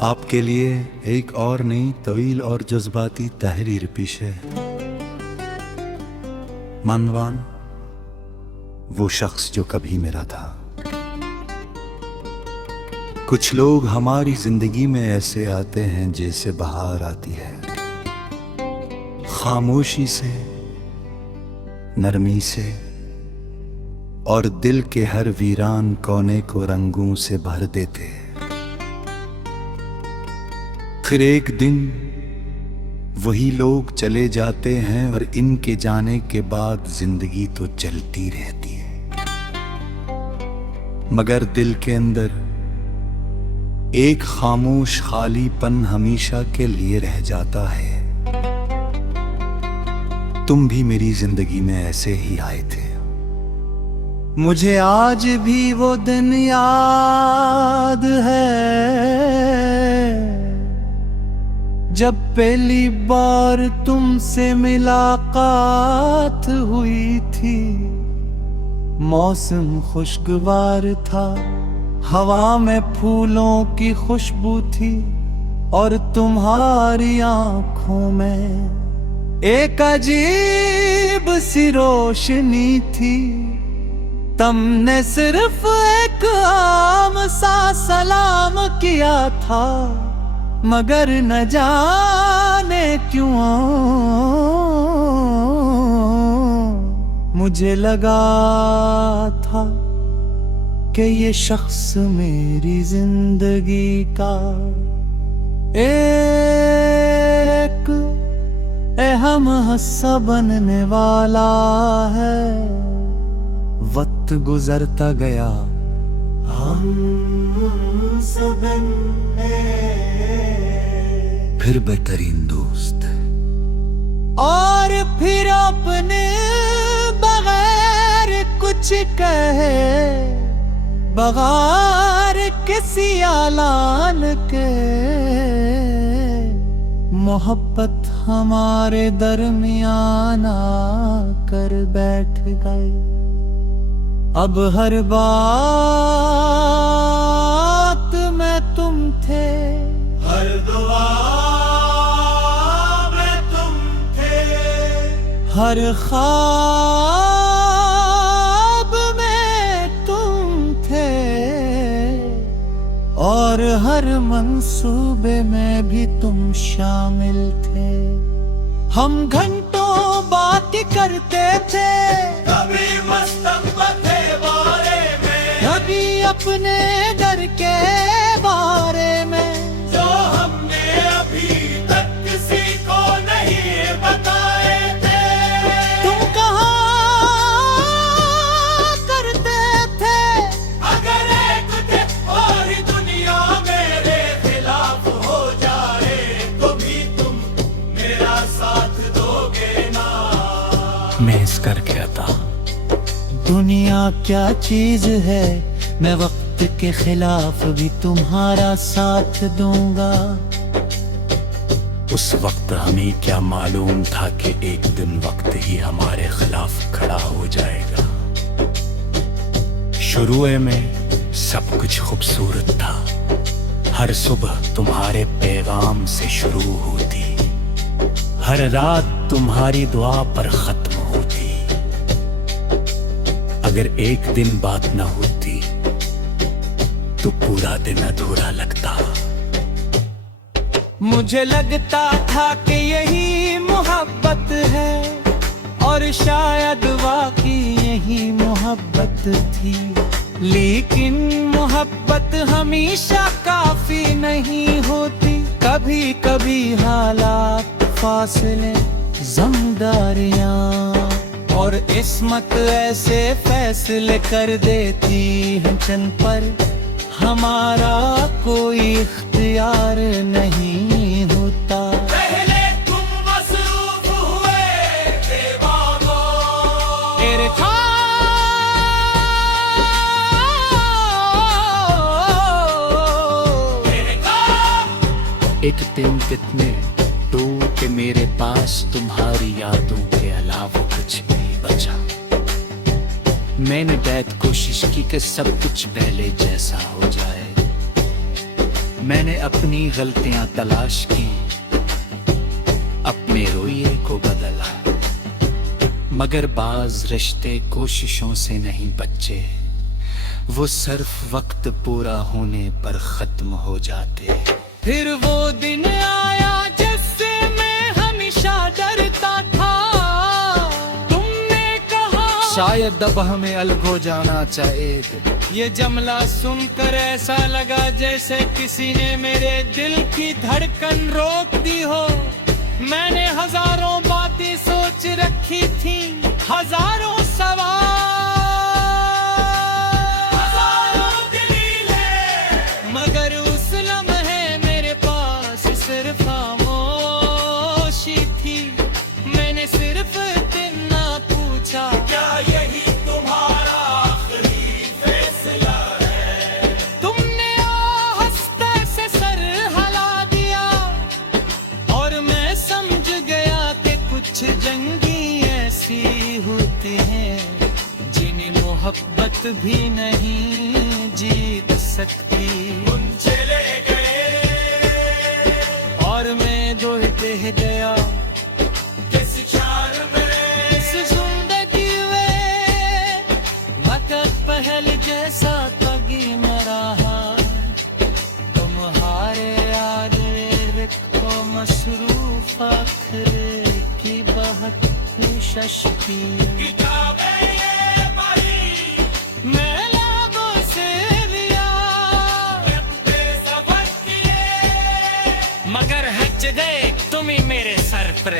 आपके लिए एक और नई तवील और जज्बाती तहरीर पेश है। मनवान, वो शख्स जो कभी मेरा था। कुछ लोग हमारी जिंदगी में ऐसे आते हैं जैसे बहार आती है, खामोशी से, नरमी से, और दिल के हर वीरान कोने को रंगों से भर देते हैं। फिर एक दिन वही लोग चले जाते हैं और इनके जाने के बाद जिंदगी तो चलती रहती है, मगर दिल के अंदर एक खामोश खालीपन हमेशा के लिए रह जाता है। तुम भी मेरी जिंदगी में ऐसे ही आए थे। मुझे आज भी वो दिन याद है जब पहली बार तुमसे मुलाकात हुई थी। मौसम खुशगवार था, हवा में फूलों की खुशबू थी और तुम्हारी आंखों में एक अजीब सी रोशनी थी। तुमने सिर्फ एक आम सा सलाम किया था, मगर न जाने क्यों मुझे लगा था कि ये शख्स मेरी जिंदगी का एक अहम हिस्सा बनने वाला है। वक्त गुजरता गया, हम सब फिर बेहतरीन दोस्त, और फिर अपने बगैर कुछ कहे, बगैर किसी ऐलान के, मोहब्बत हमारे दरमियान आकर बैठ गई। अब हर बात में तुम थे, हर दुआ में तुम थे, हर ख्वाब में तुम थे, और हर मंसूबे में भी तुम शामिल थे। हम घंटों बात करते थे, कभी मुस्तकबिल के बारे में, कभी अपने डर के बारे में, जो हमने अभी तक किसी को नहीं बताए थे। तुम कहा करते थे, अगर एक दिन और दुनिया मेरे खिलाफ हो जाए तो भी तुम मेरा साथ दोगे ना। मैं इस कर गया था। दुनिया क्या चीज है, मैं वक्त के खिलाफ भी तुम्हारा साथ दूंगा। उस वक्त हमें क्या मालूम था कि एक दिन वक्त ही हमारे खिलाफ खड़ा हो जाएगा। शुरुए में सब कुछ खूबसूरत था, हर सुबह तुम्हारे पैगाम से शुरू होती, हर रात तुम्हारी दुआ पर खत्म होती। अगर एक दिन बात न होती तो पूरा दिन अधूरा लगता। मुझे लगता था कि यही मोहब्बत है, और शायद वाकई यही मोहब्बत थी। लेकिन मोहब्बत हमेशा काफी नहीं होती, कभी कभी हालात, फासले, ज़िम्मेदारियां और इस्मत ऐसे फैसले कर देती हैं चंद पर, हमारा कोई इख्तियार नहीं होता। पहले तुम मसरूफ हुए बेबागो, तेरे एक दिन कितने टूटे मेरे पास तुम्हारी यादों के अलावा कुछ नहीं बचा। मैंने बेहद कोशिश की कि सब कुछ पहले जैसा हो जाए, मैंने अपनी गलतियां तलाश की, अपने रोइए को बदला, मगर बाज रिश्ते कोशिशों से नहीं बच्चे, वो सिर्फ वक्त पूरा होने पर खत्म हो जाते। फिर वो दिन आया जिससे मैं हमेशा डरता था, तुमने कहा शायद अब हमें अलग हो जाना चाहिए। ये जमला सुनकर ऐसा लगा जैसे किसी ने मेरे दिल की धड़कन रोक दी हो। मैंने हजारों बातें सोच रखी थी, हजारों सवाल, हजारों दलीलें, मगर उस लम्हे मेरे पास सिर्फ खामोशी थी। मैंने सिर्फ इतना पूछा, क्या यही तुम्हारा आखिरी फैसला है? तुमने हंसते से सर हिला दिया और मैं समझ गया कि कुछ जंगी ऐसी होती हैं जिन्हें मोहब्बत भी नहीं जीत सकती। तुम चले गए और मैं दोहते गया किस क्षण में, इस जिंदगी में वक्त पहले जैसा तगी मरा। तुम्हारे आगे को मसरूफ आखिर की बहुत शशकी, किताबें ये पढ़ी, मैं लाबों से लिया अपने सफर किए, मगर हच गए तुम ही मेरे सर पर।